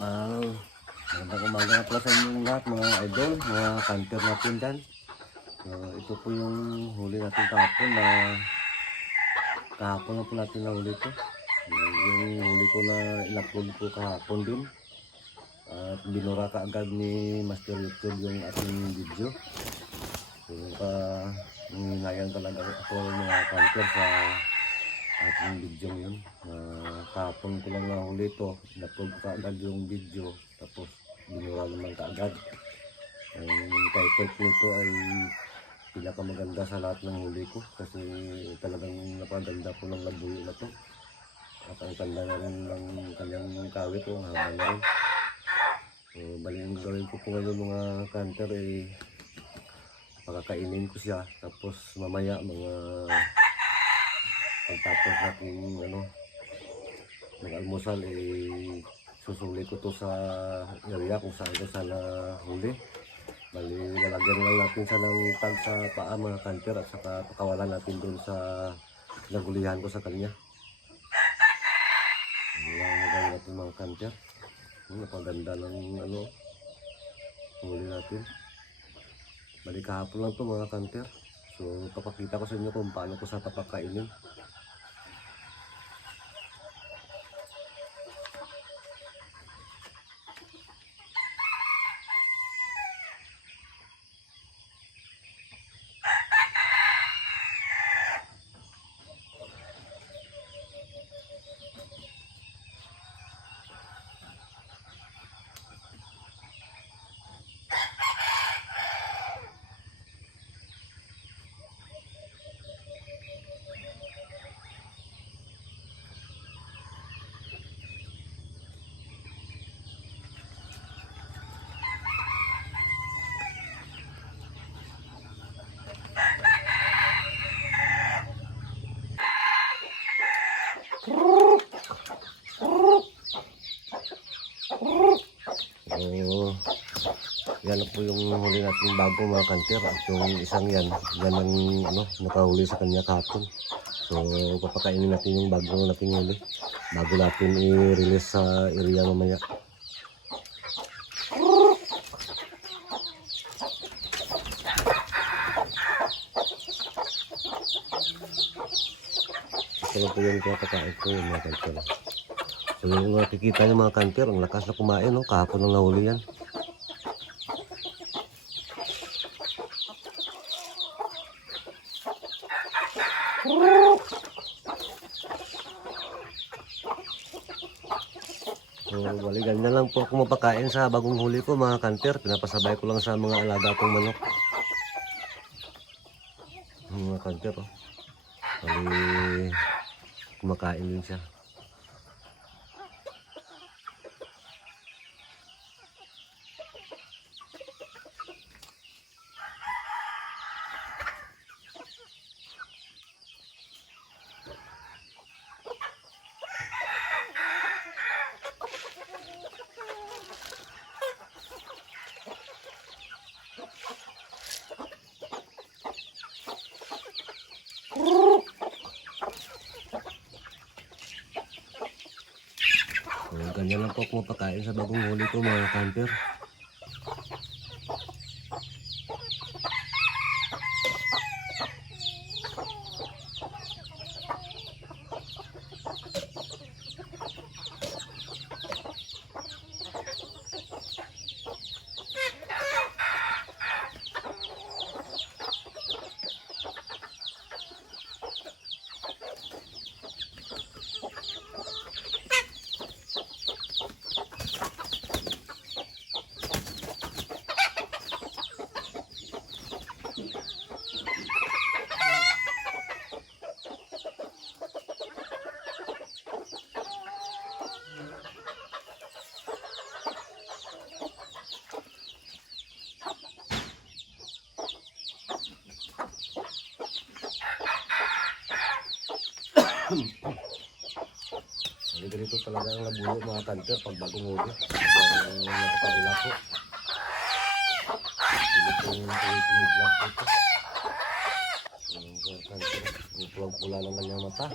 Ah, magandang umaga nga pala sa inyong lahat mga idol, mga kanter natin dyan. So, ito po yung huli natin kahapon na kahapon na po natin na huli ito. Yung huli ko na in-upload ko kahapon din. At binura ka agad ni Master YouTube yung ating video. So, pa nanginayan talaga ako mga kanter sa ating video yun. Uh, kahapon ko lang nahuli ito. Napog ka agad yung video. Tapos binura naman ka agad. Ang title nito ay pinakamaganda sa lahat ng huli ko. Kasi talagang napaganda po ng labuyo na to. At ang tanda na rin ng kanyang kawit. Ang haba na rin. So, bali ang gawin ko po ngayon mga kanter ay pakakainin ko siya. Tapos mamaya mga pagtapos natin ano mag-almusal eh susuli ko to sa area kung saan ko sana huli. Bali lalagyan lang natin sa ng tag sa paa mga kanter at saka pakawalan natin doon sa nagulihan ko sa kanya. Lang nagawin natin mga kanter. Hmm, napaganda ng ano huli natin. Bali kahapon lang to mga kanter. So papakita ko sa inyo kung paano ko sa papakainin yan po yung huli natin bago mga kanter at yung isang yan yan ang ano, nakahuli sa kanya kahapon. So papakainin natin yung bago natin huli. Bago natin i-release sa area mamaya. Ito po yung pinapakain ko yung mga kanter So yung nakikita niyo mga kanter, ang lakas na kumain, no? kahapon nang nahuli yan. So, bali ganyan lang po ako mapakain sa bagong huli ko mga kanter. Pinapasabay ko lang sa mga alaga kong manok. Mga kanter, oh. Bali, kumakain din siya. So, ako mapakain sa bagong huli ko mga camper. Hindi ganito talaga ang labuyo mga kanter pag bagong huli. Ang nakapagila ko. Hindi po yung tuwid-tuwid po ito. Ang ang pulang-pula lang kanyang mata.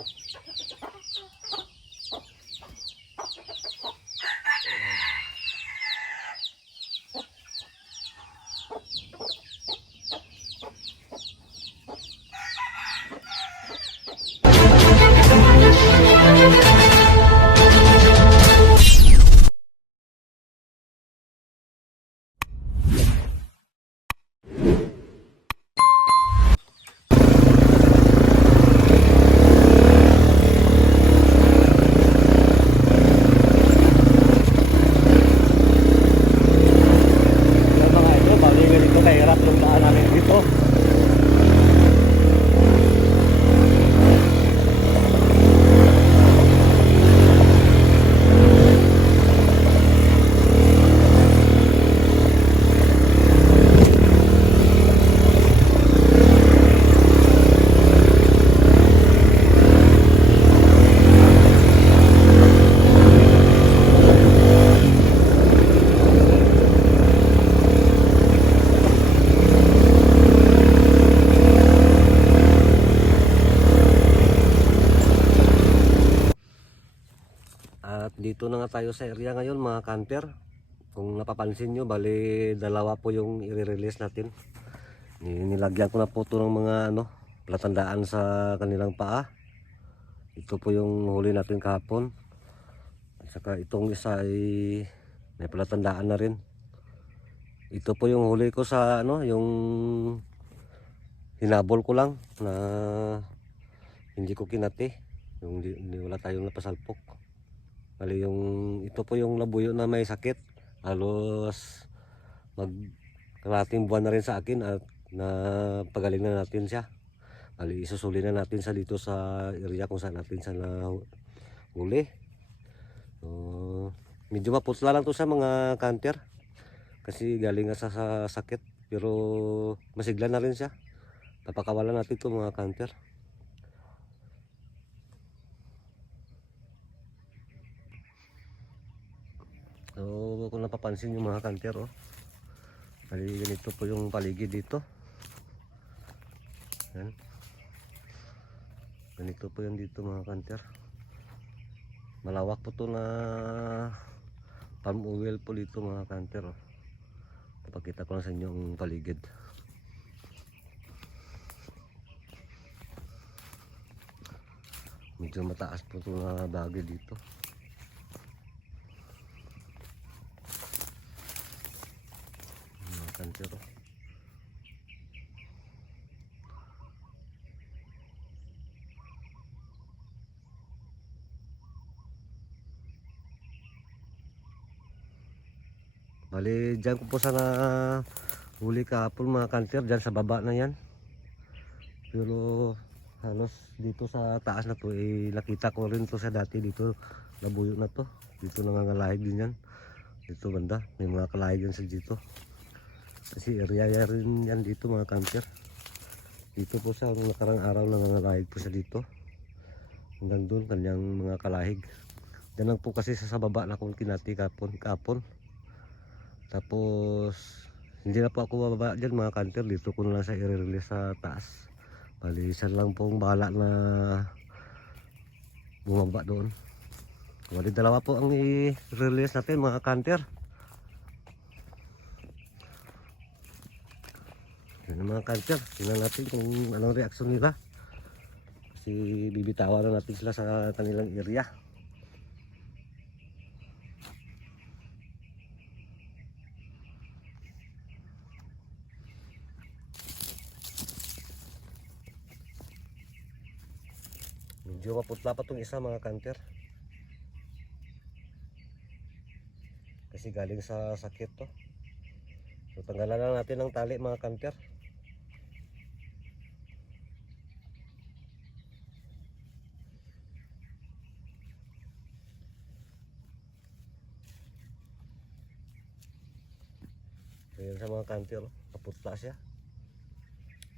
Na tayo sa area ngayon mga kanter. Kung napapansin nyo, bali dalawa po yung i-release natin. Ni- Nilagyan ko na po ito ng mga ano, palatandaan sa kanilang paa. Ito po yung huli natin kahapon. At saka itong isa ay may palatandaan na rin. Ito po yung huli ko sa ano, yung hinabol ko lang na hindi ko kinati. Yung hindi wala tayong napasalpok. Bali yung ito po yung labuyo na may sakit. Halos mag kalating buwan na rin sa akin at na pagaling na natin siya. Bali isusuli na natin sa dito sa area kung saan natin siya na huli. So, medyo maputla lang to sa mga kanter kasi galing nga sa, sa sakit pero masigla na rin siya napakawalan natin to mga kanter so kung napapansin yung mga kanter oh Bali, ganito po yung paligid dito yan ganito po yan dito mga kanter malawak po to na palm oil po dito mga kanter oh. Papakita ko lang sa inyo ang paligid. Medyo mataas po ito na bagay dito. Mga kansero. Bali, dyan ko po sana huli kahapon mga kanter, dyan sa baba na yan. Pero halos dito sa taas na to, eh, nakita ko rin to sa dati dito, labuyo na to. Dito nangangalahig din yan. Dito banda, may mga kalahig yan sa dito. Kasi area rin yan dito mga kanter. Dito po sa nakarang araw nangangalahig po sa dito. Hanggang doon kanyang mga kalahig. Yan lang po kasi sa, sa baba na kung kinati kapon, kapon. Tapos, hindi na po ako bababa dyan mga kanter. Dito ko na lang sa i-release sa taas. Bali, isa lang pong bala na bumaba doon. Bali, dalawa po ang i-release natin mga kanter. Yan mga kanter. Tingnan natin kung anong reaksyon nila. Kasi bibitawan na natin sila sa kanilang area. Medyo maputla pa tong isa mga kanter. Kasi galing sa sakit to. So tanggalan lang natin ng tali mga kanter. Ayan sa mga kanter, oh. kaputla siya.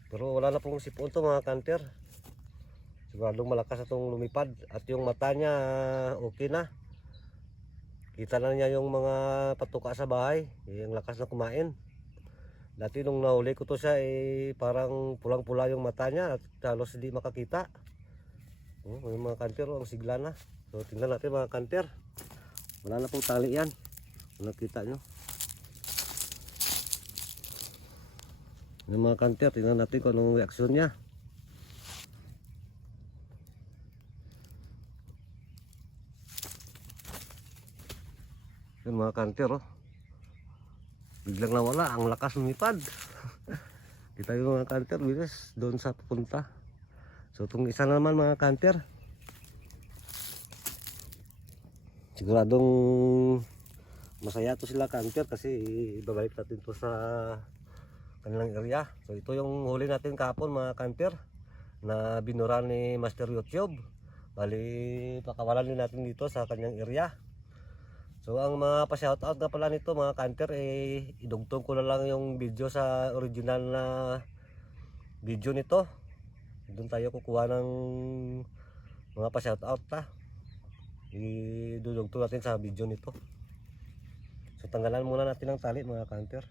Pero wala na pong sipon to mga kanter. Siguradong malakas itong lumipad at yung mata niya okay na. Kita na niya yung mga patuka sa bahay, yung lakas na kumain. Dati nung nahuli ko to siya eh parang pulang-pula yung mata niya at halos hindi makakita. Oh, yung mga kanter oh, ang sigla na. So tingnan natin mga kanter. Wala na pong tali yan. Nakita nyo. Yung mga kanter, tingnan natin kung anong reaksyon niya. Yan mga kanter oh. Biglang nawala, ang lakas lumipad. Kita yung mga kanter, bilis doon sa pupunta. So itong isa naman mga kanter. Siguradong masaya to sila kanter kasi ibabalik natin to sa kanilang area. So ito yung huli natin kahapon mga kanter na binuran ni Master YouTube. Bali, pakawalan din natin dito sa kanyang area. So ang mga pa-shoutout na pala nito mga kanter eh idugtong ko na lang yung video sa original na video nito. Doon tayo kukuha ng mga pa-shoutout ta. Idudugtong natin sa video nito. So tanggalan muna natin ang tali mga kanter.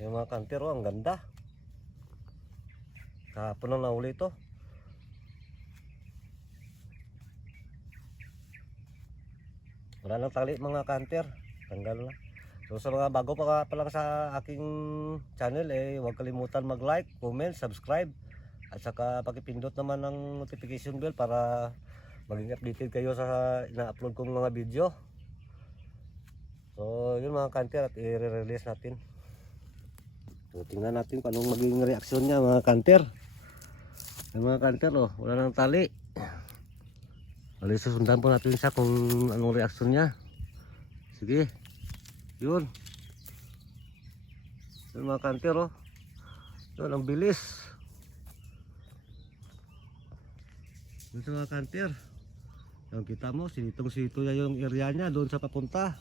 Yung mga kanter, oh, ang ganda. Kahapon lang nahuli ito. Wala nang tali mga kanter. Tanggal na. So sa mga bago pa, pa lang sa aking channel, eh, huwag kalimutan mag-like, comment, subscribe. At saka pakipindot naman ng notification bell para maging updated kayo sa ina-upload kong mga video. So yun mga kanter at i-release natin. So tingnan natin kung anong magiging reaksyon niya mga kanter. Yung mga kanter oh, wala nang tali. Bali susundan po natin siya kung anong reaksyon niya. Sige. Yun. Yun mga kanter oh. Yun ang bilis. Yun sa mga kanter. Yung kita mo, sinitong sito niya yung area niya doon sa papunta.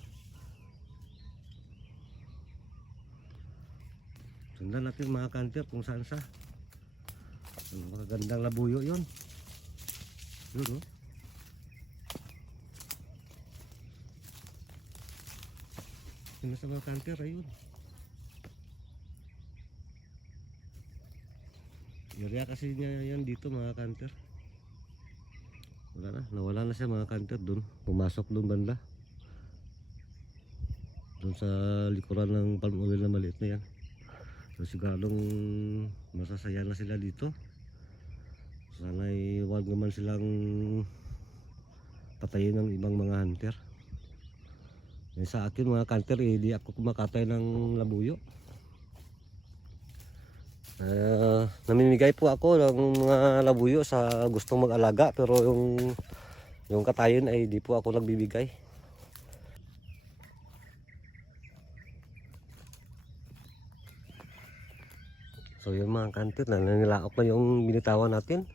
Sundan natin mga kanter kung saan sa. Ang magagandang labuyo yun. Yun oh. Yun sa mga kanter ayun. Area kasi niya yan dito mga kanter. Wala na, nawala na siya mga kanter doon. Pumasok doon banda. Doon sa likuran ng palm oil na maliit na yan. So siguradong masasaya na sila dito. Sana'y huwag naman silang patayin ng ibang mga hunter. Eh, sa akin mga hunter, eh, di ako kumakatay ng labuyo. Uh, namimigay po ako ng mga labuyo sa gustong mag-alaga pero yung yung katayin ay di po ako nagbibigay. So yung mga kantit na nanilaok na yung binitawan natin.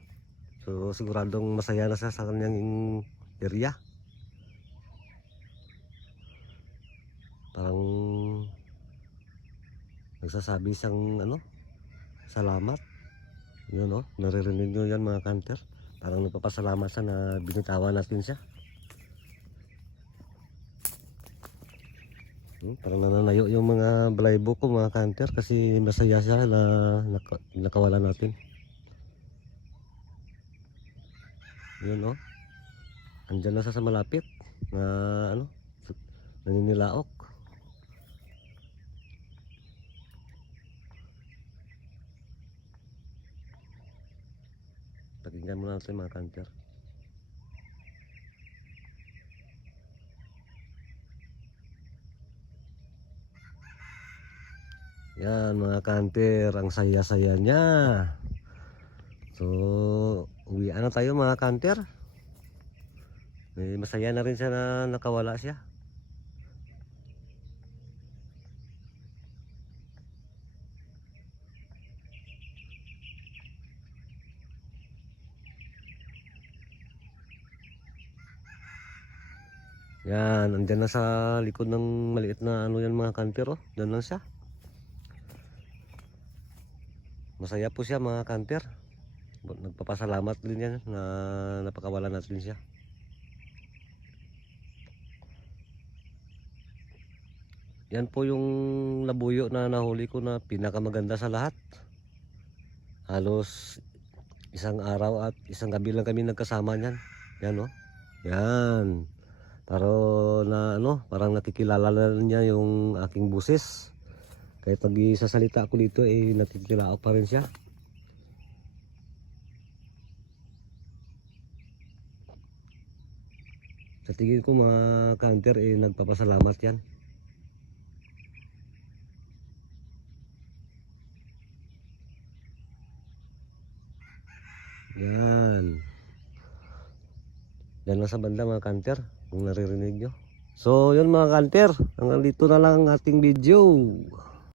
So siguradong masaya na siya sa kanyang area. Parang nagsasabi siyang ano, salamat. Yun no, naririnig nyo yan mga kanter. Parang nagpapasalamat siya na binitawan natin siya. Hmm, parang nananayo yung mga balaybo ko mga kanter kasi masaya siya na naka, nakawala natin. Yun no. Andyan na sa malapit na ano, naninilaok. Pakinggan muna natin mga kanter. Yan mga kanter, ang saya-saya niya. So, uwi na tayo mga kanter. Eh, masaya na rin siya na nakawala siya. Yan, andyan na sa likod ng maliit na ano yan mga kanter oh. Diyan lang siya. Masaya po siya mga kanter. Nagpapasalamat din yan na napakawala natin siya. Yan po yung labuyo na nahuli ko na pinakamaganda sa lahat. Halos isang araw at isang gabi lang kami nagkasama niyan. Yan oh. Yan. Pero na ano, parang nakikilala na niya yung aking busis. Kahit pag sasalita ako dito eh nakikilala pa rin siya. Sa tingin ko mga counter eh nagpapasalamat yan. Yan. Yan lang sa banda mga kanter, kung naririnig nyo. So yun mga kanter, hanggang dito na lang ang ating video.